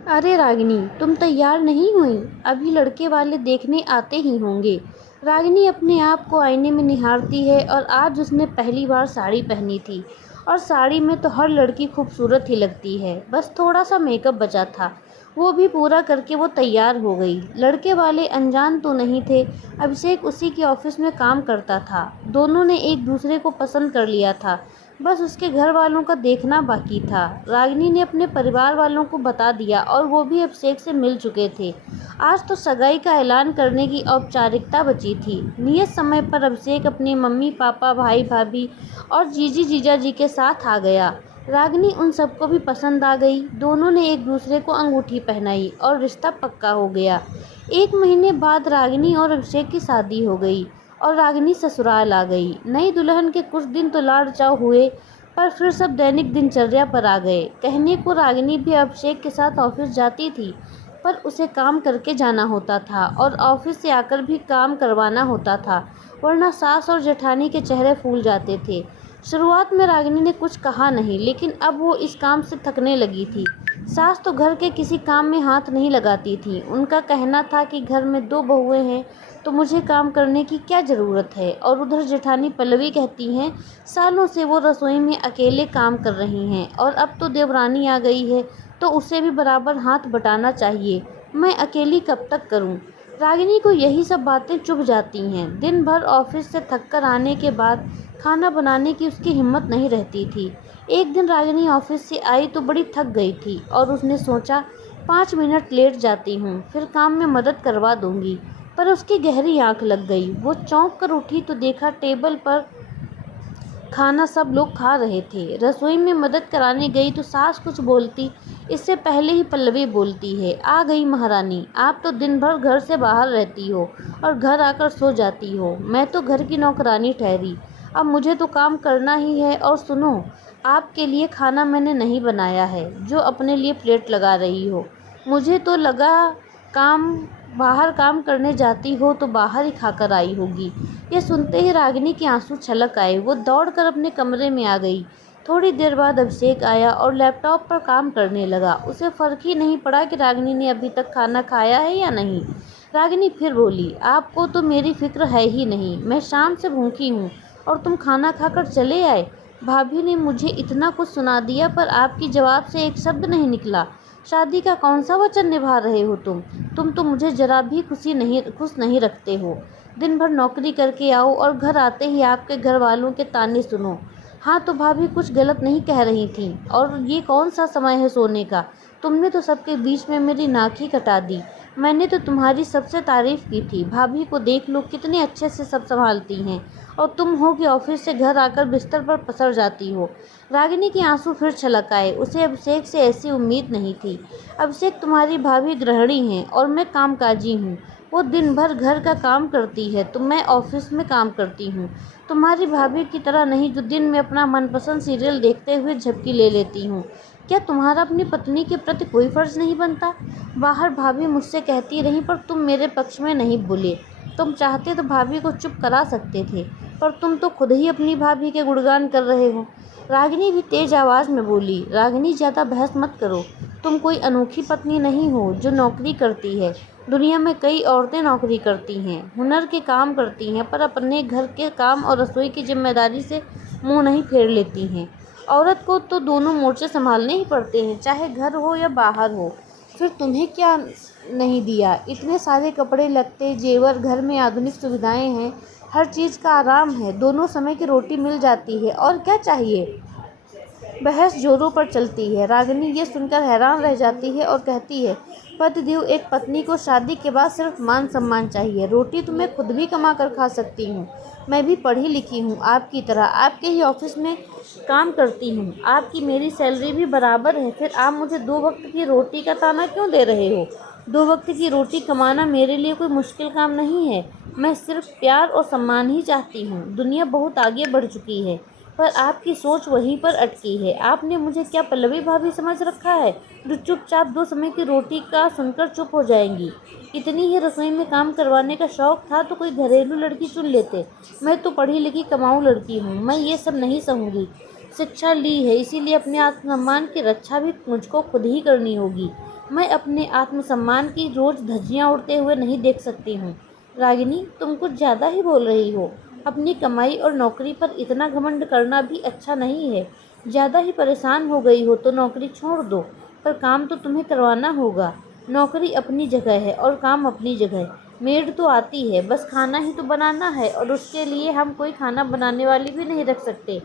अरे रागिनी, तुम तैयार नहीं हुई? अभी लड़के वाले देखने आते ही होंगे। रागिनी अपने आप को आईने में निहारती है और आज उसने पहली बार साड़ी पहनी थी और साड़ी में तो हर लड़की खूबसूरत ही लगती है। बस थोड़ा सा मेकअप बचा था, वो भी पूरा करके वो तैयार हो गई। लड़के वाले अनजान तो नहीं थे, अभिषेक उसी के ऑफिस में काम करता था। दोनों ने एक दूसरे को पसंद कर लिया था, बस उसके घर वालों का देखना बाकी था। रागिनी ने अपने परिवार वालों को बता दिया और वो भी अभिषेक से मिल चुके थे। आज तो सगाई का ऐलान करने की औपचारिकता बची थी। नियत समय पर अभिषेक अपने मम्मी पापा, भाई भाभी और जीजी जीजा जी के साथ आ गया। रागिनी उन सबको भी पसंद आ गई। दोनों ने एक दूसरे को अंगूठी पहनाई और रिश्ता पक्का हो गया। 1 महीने बाद रागिनी और अभिषेक की शादी हो गई और रागिनी ससुराल आ गई। नई दुल्हन के कुछ दिन तो लाड़ चाव हुए, पर फिर सब दैनिक दिनचर्या पर आ गए। कहने को रागिनी भी अभिषेक के साथ ऑफिस जाती थी, पर उसे काम करके जाना होता था और ऑफिस से आकर भी काम करवाना होता था, वरना सास और जेठानी के चेहरे फूल जाते थे। शुरुआत में रागिनी ने कुछ कहा नहीं, लेकिन अब वो इस काम से थकने लगी थी। सास तो घर के किसी काम में हाथ नहीं लगाती थी। उनका कहना था कि घर में 2 बहुएं हैं तो मुझे काम करने की क्या ज़रूरत है। और उधर जेठानी पल्लवी कहती हैं, सालों से वो रसोई में अकेले काम कर रही हैं और अब तो देवरानी आ गई है तो उसे भी बराबर हाथ बटाना चाहिए। मैं अकेली कब तक करूं? रागिनी को यही सब बातें चुभ जाती हैं। दिन भर ऑफिस से थक कर आने के बाद खाना बनाने की उसकी हिम्मत नहीं रहती थी। एक दिन रागिनी ऑफिस से आई तो बड़ी थक गई थी और उसने सोचा 5 मिनट लेट जाती हूँ, फिर काम में मदद करवा दूंगी। पर उसकी गहरी आंख लग गई। वो चौंक कर उठी तो देखा टेबल पर खाना सब लोग खा रहे थे। रसोई में मदद कराने गई तो सास कुछ बोलती, इससे पहले ही पल्लवी बोलती है, आ गई महारानी, आप तो दिन भर घर से बाहर रहती हो और घर आकर सो जाती हो। मैं तो घर की नौकरानी ठहरी, अब मुझे तो काम करना ही है। और सुनो, आपके लिए खाना मैंने नहीं बनाया है जो अपने लिए प्लेट लगा रही हो। मुझे तो लगा काम बाहर काम करने जाती हो तो बाहर ही खाकर आई होगी। ये सुनते ही रागिनी के आंसू छलक आए। वो दौड़कर अपने कमरे में आ गई। थोड़ी देर बाद अभिषेक आया और लैपटॉप पर काम करने लगा। उसे फर्क ही नहीं पड़ा कि रागिनी ने अभी तक खाना खाया है या नहीं। रागिनी फिर बोली, आपको तो मेरी फिक्र है ही नहीं। मैं शाम से भूखी हूँ और तुम खाना खाकर चले आए। भाभी ने मुझे इतना कुछ सुना दिया पर आपकी जवाब से एक शब्द नहीं निकला। शादी का कौन सा वचन निभा रहे हो तुम तो मुझे जरा भी खुश नहीं रखते हो। दिन भर नौकरी करके आओ और घर आते ही आपके घर वालों के ताने सुनो। हाँ तो भाभी कुछ गलत नहीं कह रही थी। और ये कौन सा समय है सोने का? तुमने तो सबके बीच में मेरी नाक ही कटा दी। मैंने तो तुम्हारी सबसे तारीफ की थी। भाभी को देख लो कितने अच्छे से सब संभालती हैं, और तुम हो कि ऑफिस से घर आकर बिस्तर पर पसर जाती हो। रागिनी के आंसू फिर छलक आए। उसे अभिषेक से ऐसी उम्मीद नहीं थी। अभिषेक तुम्हारी भाभी गृहिणी हैं और मैं कामकाजी हूँ। वो दिन भर घर का काम करती है तो मैं ऑफिस में काम करती हूँ। तुम्हारी भाभी की तरह नहीं जो दिन में अपना मनपसंद सीरियल देखते हुए झपकी ले लेती हूँ। क्या तुम्हारा अपनी पत्नी के प्रति कोई फर्ज नहीं बनता? बाहर भाभी मुझसे कहती रही पर तुम मेरे पक्ष में नहीं बोले। तुम चाहते तो भाभी को चुप करा सकते थे, पर तुम तो खुद ही अपनी भाभी के गुणगान कर रहे हो। रागिनी भी तेज आवाज़ में बोली, रागिनी ज़्यादा बहस मत करो। तुम कोई अनोखी पत्नी नहीं हो जो नौकरी करती है। दुनिया में कई औरतें नौकरी करती हैं, हुनर के काम करती हैं, पर अपने घर के काम और रसोई की जिम्मेदारी से मुंह नहीं फेर लेती हैं। औरत को तो दोनों मोर्चे संभालने ही पड़ते हैं, चाहे घर हो या बाहर हो। फिर तुम्हें क्या नहीं दिया? इतने सारे कपड़े लगते, जेवर, घर में आधुनिक सुविधाएं हैं, हर चीज़ का आराम है, दोनों समय की रोटी मिल जाती है, और क्या चाहिए? बहस जोरों पर चलती है। रागिनी ये सुनकर हैरान रह जाती है और कहती है, पतिदेव एक पत्नी को शादी के बाद सिर्फ मान सम्मान चाहिए। रोटी तो मैं खुद भी कमा कर खा सकती हूँ। मैं भी पढ़ी लिखी हूँ आपकी तरह, आपके ही ऑफिस में काम करती हूँ। आपकी मेरी सैलरी भी बराबर है। फिर आप मुझे 2 वक्त की रोटी का ताना क्यों दे रहे हो? 2 वक्त की रोटी कमाना मेरे लिए कोई मुश्किल काम नहीं है। मैं सिर्फ प्यार और सम्मान ही चाहती हूँ। दुनिया बहुत आगे बढ़ चुकी है, पर आपकी सोच वहीं पर अटकी है। आपने मुझे क्या पल्लवी भाभी समझ रखा है, जो चुपचाप 2 समय की रोटी का सुनकर चुप हो जाएंगी? इतनी ही रसोई में काम करवाने का शौक था तो कोई घरेलू लड़की चुन लेते। मैं तो पढ़ी लिखी कमाऊ लड़की हूँ, मैं ये सब नहीं सहूँगी। शिक्षा ली है, इसीलिए अपने आत्मसम्मान की रक्षा भी मुझको खुद ही करनी होगी। मैं अपने आत्मसम्मान की रोज़ धज्जियां उड़ते हुए नहीं देख सकती हूँ। रागिनी, तुम कुछ ज़्यादा ही बोल रही हो। अपनी कमाई और नौकरी पर इतना घमंड करना भी अच्छा नहीं है। ज़्यादा ही परेशान हो गई हो तो नौकरी छोड़ दो, पर काम तो तुम्हें करवाना होगा। नौकरी अपनी जगह है और काम अपनी जगह। मेड तो आती है, बस खाना ही तो बनाना है, और उसके लिए हम कोई खाना बनाने वाली भी नहीं रख सकते,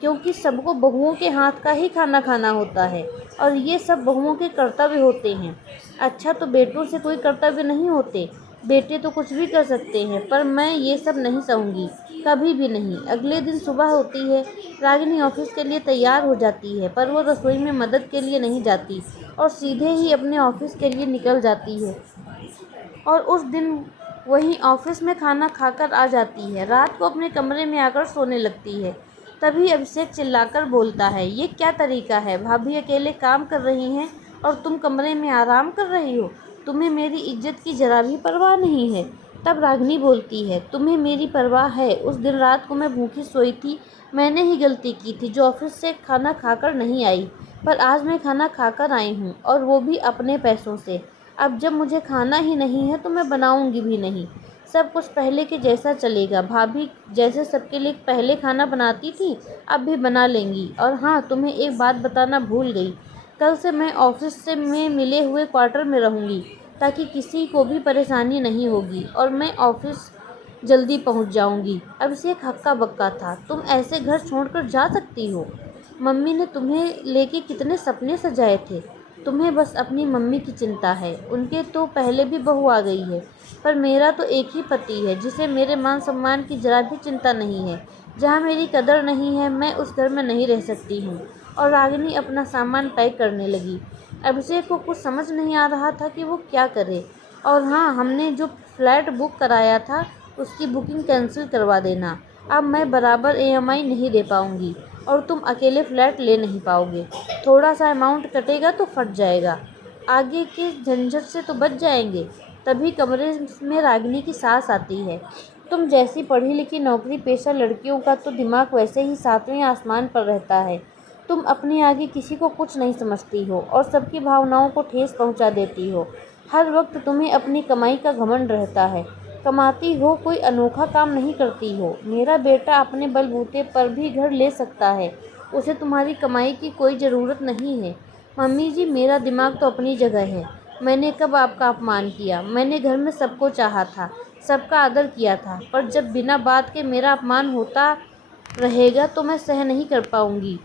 क्योंकि सबको बहुओं के हाथ का ही खाना खाना होता है और ये सब बहुओं के कर्तव्य होते हैं। अच्छा, तो बेटों से कोई कर्तव्य नहीं होते? बेटे तो कुछ भी कर सकते हैं, पर मैं ये सब नहीं सहूँगी, कभी भी नहीं। अगले दिन सुबह होती है। रागिनी ऑफिस के लिए तैयार हो जाती है, पर वो रसोई में मदद के लिए नहीं जाती और सीधे ही अपने ऑफिस के लिए निकल जाती है। और उस दिन वहीं ऑफिस में खाना खाकर आ जाती है। रात को अपने कमरे में आकर सोने लगती है। तभी अभिषेक चिल्लाकर बोलता है, ये क्या तरीका है? भाभी अकेले काम कर रही हैं और तुम कमरे में आराम कर रही हो। तुम्हें मेरी इज्जत की जरा भी परवाह नहीं है। तब रागिनी बोलती है, तुम्हें मेरी परवाह है। उस दिन रात को मैं भूखी सोई थी। मैंने ही गलती की थी जो ऑफिस से खाना खाकर नहीं आई, पर आज मैं खाना खाकर आई हूँ, और वो भी अपने पैसों से। अब जब मुझे खाना ही नहीं है तो मैं बनाऊंगी भी नहीं। सब कुछ पहले के जैसा चलेगा। भाभी जैसे सबके लिए पहले खाना बनाती थी, अब भी बना लेंगी। और हाँ, तुम्हें एक बात बताना भूल गई। कल से मैं ऑफिस से में मिले हुए क्वार्टर में रहूँगी, ताकि किसी को भी परेशानी नहीं होगी, और मैं ऑफिस जल्दी पहुँच जाऊँगी। अभिषेक हक्का बक्का था। तुम ऐसे घर छोड़कर जा सकती हो? मम्मी ने तुम्हें लेके कितने सपने सजाए थे। तुम्हें बस अपनी मम्मी की चिंता है। उनके तो पहले भी बहू आ गई है, पर मेरा तो एक ही पति है जिसे मेरे मान सम्मान की जरा भी चिंता नहीं है। जहाँ मेरी कदर नहीं है, मैं उस घर में नहीं रह सकती हूँ। और रागिनी अपना सामान पैक करने लगी। अभिषेक को कुछ समझ नहीं आ रहा था कि वो क्या करे। और हाँ, हमने जो फ्लैट बुक कराया था उसकी बुकिंग कैंसिल करवा देना। अब मैं बराबर ईएमआई नहीं दे पाऊँगी और तुम अकेले फ्लैट ले नहीं पाओगे। थोड़ा सा अमाउंट कटेगा तो फट जाएगा, आगे के झंझट से तो बच जाएंगे। तभी कमरे में रागिनी की सास आती है। तुम जैसी पढ़ी लिखी नौकरी पेशा लड़कियों का तो दिमाग वैसे ही सातवें आसमान पर रहता है। तुम अपने आगे किसी को कुछ नहीं समझती हो और सबकी भावनाओं को ठेस पहुंचा देती हो। हर वक्त तुम्हें अपनी कमाई का घमंड रहता है। कमाती हो, कोई अनोखा काम नहीं करती हो। मेरा बेटा अपने बलबूते पर भी घर ले सकता है, उसे तुम्हारी कमाई की कोई ज़रूरत नहीं है। मम्मी जी, मेरा दिमाग तो अपनी जगह है। मैंने कब आपका अपमान किया? मैंने घर में सबको चाहा था, सबका आदर किया था, पर जब बिना बात के मेरा अपमान होता रहेगा तो मैं सह नहीं कर पाऊंगी।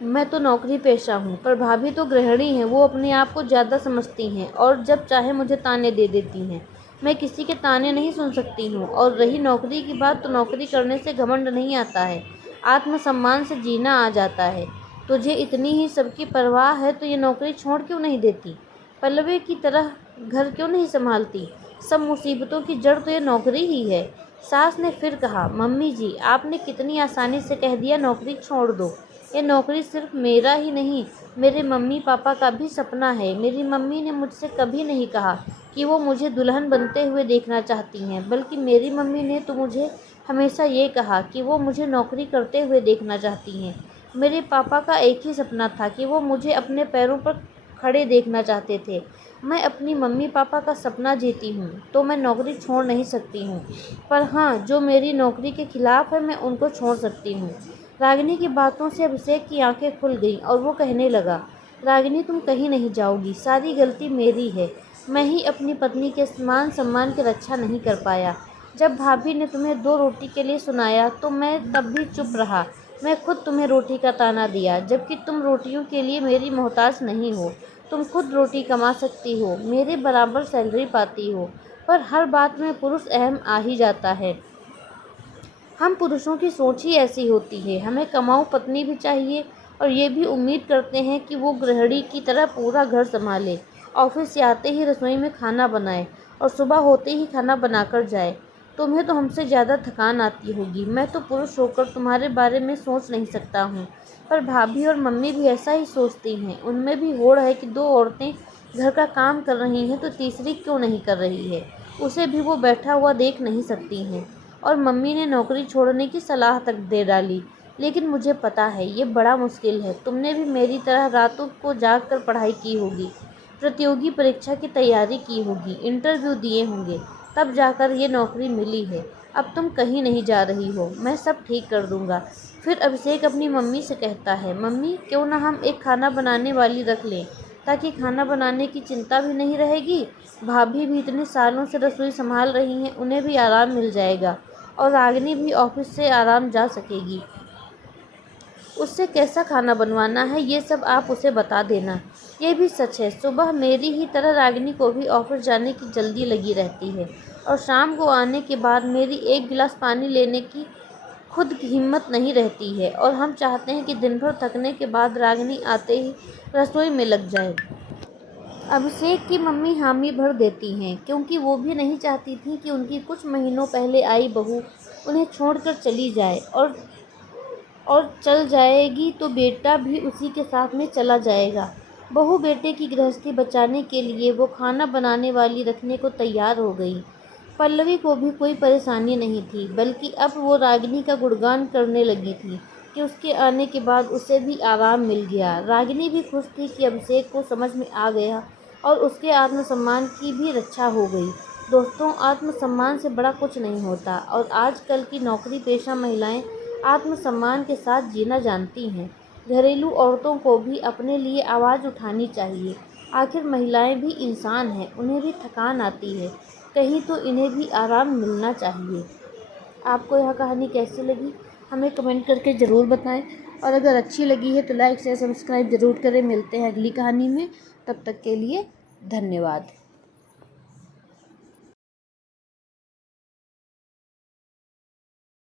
मैं तो नौकरी पेशा हूँ, पर भाभी तो गृहिणी हैं। वो अपने आप को ज़्यादा समझती हैं और जब चाहे मुझे ताने दे देती हैं। मैं किसी के ताने नहीं सुन सकती हूँ। और रही नौकरी की बात, तो नौकरी करने से घमंड नहीं आता है, आत्मसम्मान से जीना आ जाता है। तुझे इतनी ही सबकी परवाह है तो ये नौकरी छोड़ क्यों नहीं देती? पल्लवी की तरह घर क्यों नहीं संभालती? सब मुसीबतों की जड़ तो ये नौकरी ही है। सास ने फिर कहा, मम्मी जी, आपने कितनी आसानी से कह दिया नौकरी छोड़ दो। ये नौकरी सिर्फ मेरा ही नहीं, मेरे मम्मी पापा का भी सपना है। मेरी मम्मी ने मुझसे कभी नहीं कहा कि वो मुझे दुल्हन बनते हुए देखना चाहती हैं, बल्कि मेरी मम्मी ने तो मुझे हमेशा ये कहा कि वो मुझे नौकरी करते हुए देखना चाहती हैं। मेरे पापा का एक ही सपना था कि वो मुझे अपने पैरों पर खड़े देखना चाहते थे। मैं अपनी मम्मी पापा का सपना जीती हूँ, तो मैं नौकरी छोड़ नहीं सकती हूँ। पर हाँ, जो मेरी नौकरी के खिलाफ है, मैं उनको छोड़ सकती हूँ। रागिनी की बातों से अभिषेक की आंखें खुल गईं और वो कहने लगा, रागिनी, तुम कहीं नहीं जाओगी। सारी गलती मेरी है। मैं ही अपनी पत्नी के मान सम्मान की रक्षा नहीं कर पाया। जब भाभी ने तुम्हें 2 रोटी के लिए सुनाया तो मैं तब भी चुप रहा। मैं खुद तुम्हें रोटी का ताना दिया, जबकि तुम रोटियों के लिए मेरी मोहताज नहीं हो। तुम खुद रोटी कमा सकती हो, मेरे बराबर सैलरी पाती हो, पर हर बात में पुरुष अहम आ ही जाता है। हम पुरुषों की सोच ही ऐसी होती है। हमें कमाऊ पत्नी भी चाहिए और ये भी उम्मीद करते हैं कि वो गृहिणी की तरह पूरा घर संभाले, ऑफिस से आते ही रसोई में खाना बनाए और सुबह होते ही खाना बनाकर जाए। तुम्हें तो हमसे ज़्यादा थकान आती होगी। मैं तो पुरुष होकर तुम्हारे बारे में सोच नहीं सकता हूँ, पर भाभी और मम्मी भी ऐसा ही सोचती हैं। उनमें भी होड़ है कि 2 औरतें घर का काम कर रही हैं तो तीसरी क्यों नहीं कर रही है? उसे भी वो बैठा हुआ देख नहीं सकती हैं। और मम्मी ने नौकरी छोड़ने की सलाह तक दे डाली। लेकिन मुझे पता है ये बड़ा मुश्किल है। तुमने भी मेरी तरह रातों को जाग कर पढ़ाई की होगी। प्रतियोगी परीक्षा की तैयारी की होगी, इंटरव्यू दिए होंगे, तब जाकर ये नौकरी मिली है। अब तुम कहीं नहीं जा रही हो, मैं सब ठीक कर दूंगा। फिर अभिषेक अपनी मम्मी से कहता है, मम्मी क्यों ना हम एक खाना बनाने वाली रख लें, ताकि खाना बनाने की चिंता भी नहीं रहेगी। भाभी भी इतने सालों से रसोई संभाल रही हैं, उन्हें भी आराम मिल जाएगा और रागिनी भी ऑफिस से आराम जा सकेगी। उससे कैसा खाना बनवाना है ये सब आप उसे बता देना। ये भी सच है, सुबह मेरी ही तरह रागिनी को भी ऑफिस जाने की जल्दी लगी रहती है और शाम को आने के बाद मेरी एक गिलास पानी लेने की खुद की हिम्मत नहीं रहती है और हम चाहते हैं कि दिन भर थकने के बाद रागिनी आते ही रसोई में लग जाए। अभिषेक की मम्मी हामी भर देती हैं, क्योंकि वो भी नहीं चाहती थी कि उनकी कुछ महीनों पहले आई बहू उन्हें छोड़कर चली जाए, और चल जाएगी तो बेटा भी उसी के साथ में चला जाएगा। बहू बेटे की गृहस्थी बचाने के लिए वो खाना बनाने वाली रखने को तैयार हो गई। पल्लवी को भी कोई परेशानी नहीं थी, बल्कि अब वो रागिनी का गुणगान करने लगी थी कि उसके आने के बाद उसे भी आराम मिल गया। रागिनी भी खुश थी कि अभिषेक को समझ में आ गया और उसके आत्मसम्मान की भी रक्षा हो गई। दोस्तों, आत्मसम्मान से बड़ा कुछ नहीं होता और आजकल की नौकरी पेशा महिलाएं आत्मसम्मान के साथ जीना जानती हैं। घरेलू औरतों को भी अपने लिए आवाज़ उठानी चाहिए। आखिर महिलाएं भी इंसान हैं, उन्हें भी थकान आती है, कहीं तो इन्हें भी आराम मिलना चाहिए। आपको यह कहानी कैसी लगी हमें कमेंट करके ज़रूर बताएं, और अगर अच्छी लगी है तो लाइक शेयर सब्सक्राइब ज़रूर करें। मिलते हैं अगली कहानी में, तब तक के लिए धन्यवाद।